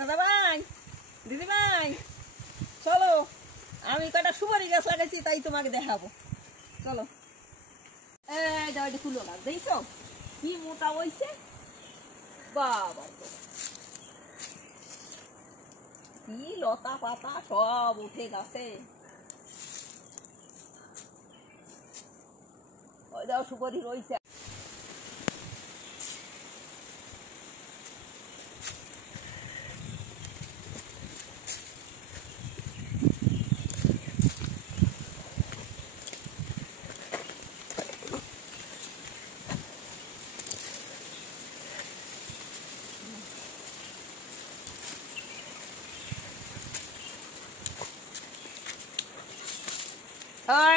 দাদা ভাই, দিদি ভাই, চলো আমি কটা সুপারি গাছ লাগাইছি তাই তোমাকে দেখাবো। চলো। এই দাও, এটা তুলো গাছ দেখছো কি মোটা হইছে, বাবা কি লতা পাতা সব উঠে গেছে। ওই দাও সুপারি রয়েছে।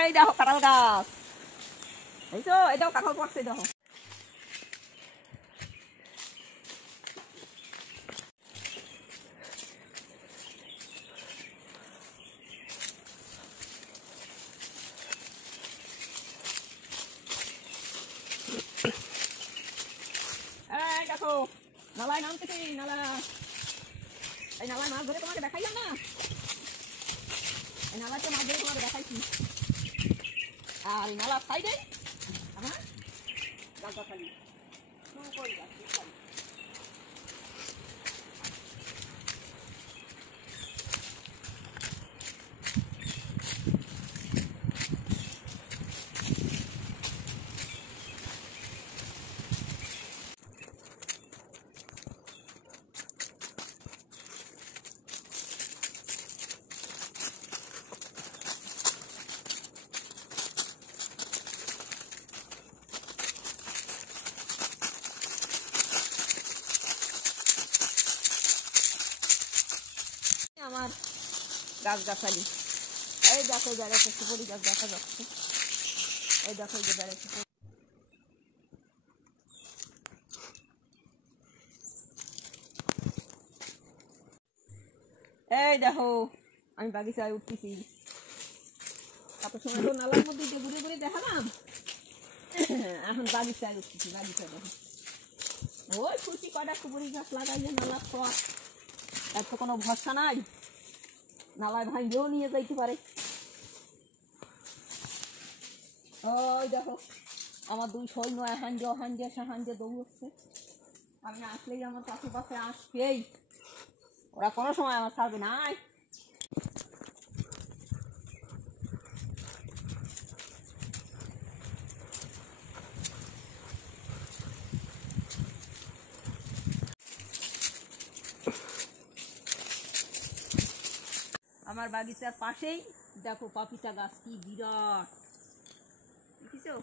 এই দেখো কাঁঠাল গাছ, দেখছো এটাও কাঁঠাল পড়ছে দেখো। এই দেখো নালায় নামতেছি, নালা, এই নালায় মাছ ধরে তোমাকে দেখাইলাম না, এই নালাতে মাছ ধরে তোমাকে দেখাইছি। আর এই নালার সাইডে আমার গাছগাছালি সুপারি গাছ, সুপারি। আমার গাছগাছালি, এই দেখো বেড়াচ্ছে সুপারি গাছ দেখা যাচ্ছে, এই দেখো এই যে বেড়াচ্ছে। এই দেখো আমি বাগিচায় উঠতেছি, কত সময় তো নালার মধ্যে ঘুরে ঘুরে দেখালাম, এখন বাগিচায় উঠতেছি। বাগিচা দেখো ওই খুশি কটা সুপারি গাছ লাগাইলে নালার পথ, এর তো কোনো ভরসা নাই, নালায় ভাঙিয়েও নিয়ে যাইতে পারে। ওই দেখো আমার দুই সৈন্য হাঞ্জে হাঞ্জে হাঞ্জে দৌড়চ্ছে, আমি আসলেই আমার পাশে পাশে আসবেই, ওরা কোনো সময় আমার ছাড়বে না। আমার বাগিচার পাশেই দেখো পাপিতা গাছ কি বিরাট, দেখেছো?